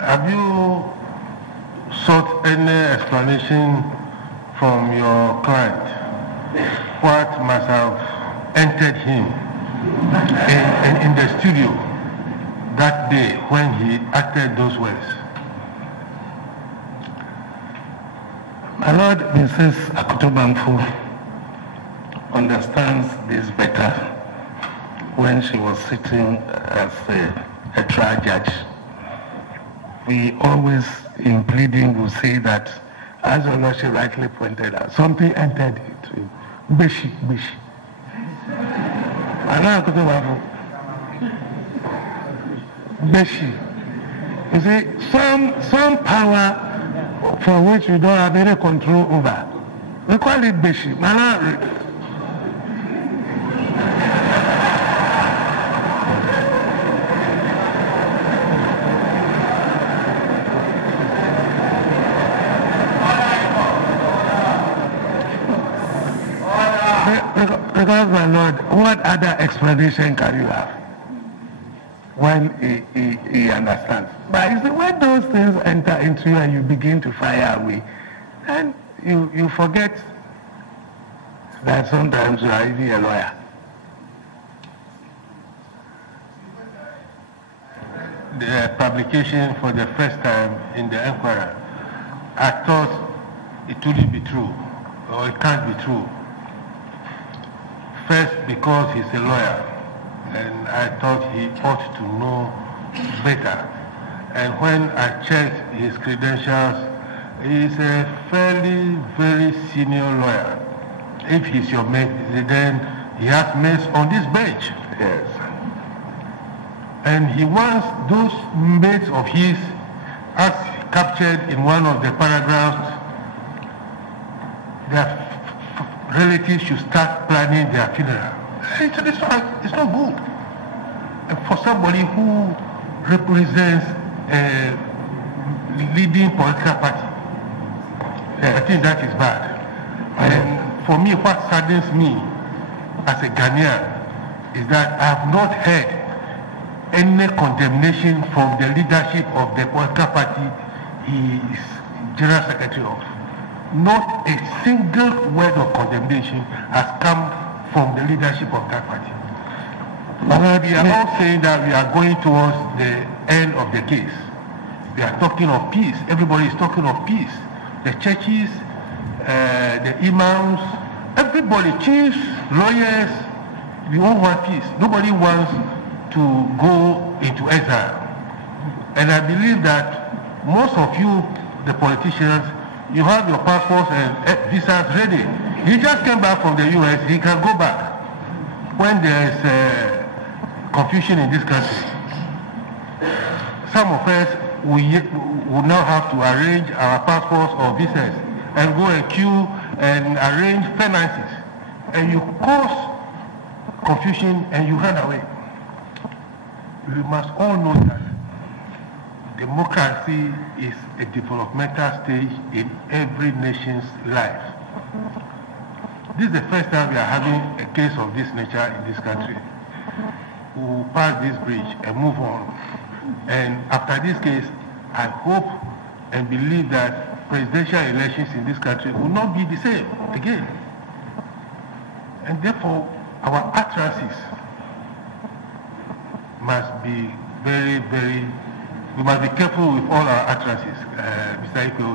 Have you sought any explanation from your client what must have entered him in the studio that day when he uttered those words? My Lord, Mrs. Akutubanfu understands this better when she was sitting as a trial judge. We always, in pleading, will say that, as your Lordship rightly pointed out, something entered into him. Bishi. Bishi. You see, some power for which we don't have any control over. We call it Bishi. Because, my Lord, what other explanation can you have when he understands? But you see, when those things enter into you and you begin to fire away, then you forget that sometimes you are even a lawyer. The publication for the first time in the Enquirer, I thought it wouldn't be true, or it can't be true. First, because he's a lawyer, and I thought he ought to know better. And when I checked his credentials, he's a very senior lawyer. If he's your mate, then he has mates on this bench. Yes. And he wants those mates of his, as captured in one of the paragraphs, their relatives should start planning their funeral. It's not good. And for somebody who represents a leading political party, I think that is bad. And for me, what saddens me as a Ghanaian is that I have not heard any condemnation from the leadership of the political party he is general secretary of. Not a single word of condemnation has come from the leadership of that party. But we are all saying that we are going towards the end of the case. We are talking of peace. Everybody is talking of peace. The churches, the imams, everybody, chiefs, lawyers, we all want peace. Nobody wants to go into exile. And I believe that most of you, the politicians, you have your passports and visas ready. He just came back from the US, he can go back. When there is confusion in this country, some of us will now have to arrange our passports or visas and go and queue and arrange finances. And you cause confusion and you run away. We must all know that democracy is a developmental stage in every nation's life. This is the first time we are having a case of this nature in this country. We will pass this bridge and move on. And after this case, I hope and believe that presidential elections in this country will not be the same again. And therefore, our utterances must be we must be careful with all our utterances, Mr. Iko.